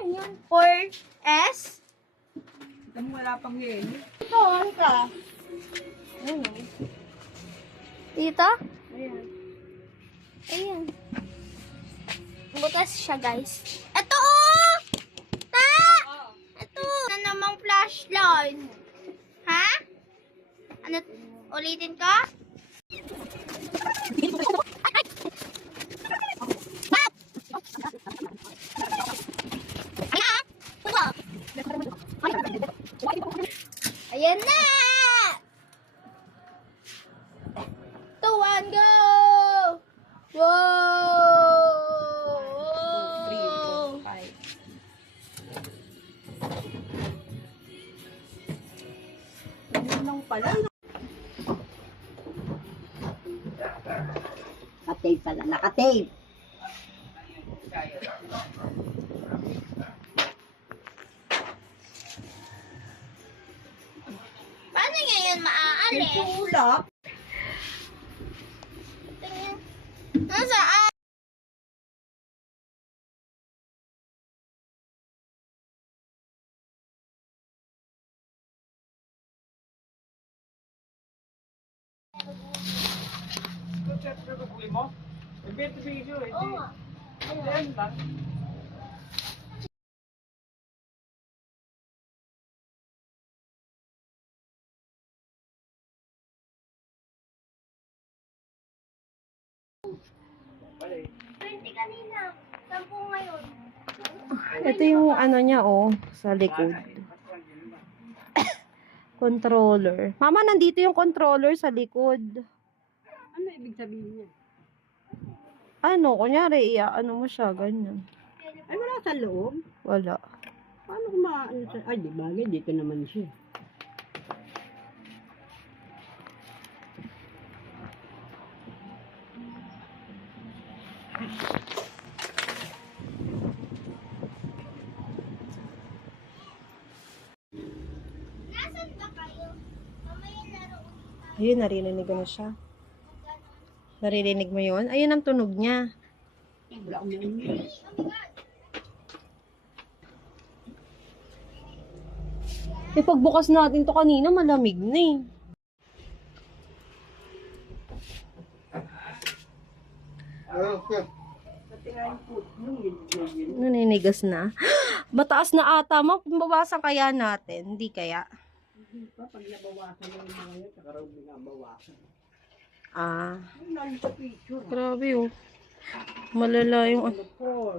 Ano yan? 4S? Ito mo wala pang yelo. Ito, ano ka? Ayun. Dito? Ayan. Ayan. Butas siya, guys. Ito, oh! Ta! Ito! Na namang flashlight. Ha? Ano? Ulitin ko? Ayan na! 2, 1, go! Wow! 3, 4, 5. Ganun lang pala. Nakatape pala. Nakatape. Paano ngayon maaalis? Tulak. Tingnan. Nasaan? Oo nga. Twenty kanina. 10 ngayon. Ito yung ano niya, oh, sa likod. Controller. Mama, nandito yung controller sa likod. Ano ibig sabihin niya? Ano, kunyari, ano mo siya, ganyan. Ay, wala sa loob. Wala. Paano kung maano sa... Ay, di bagay. Dito naman siya. Nasaan ba kayo? Mamaya laro ulit tayo. Ayun, narinig ko na siya. Naririnig mo yun? Ayun ang tunog niya. Wala akong narinig. Oh my God. Eh, pagbukas natin to kanina, malamig na eh. Naninigas na. Mataas na ata mo. Bawasan kaya natin. Hindi kaya. Hindi pa. Pag nabawasan ng mga yun, saka raw binabawasan. Ah. Ay, nalito picture. Grabe oh. Malala yung... Ano po?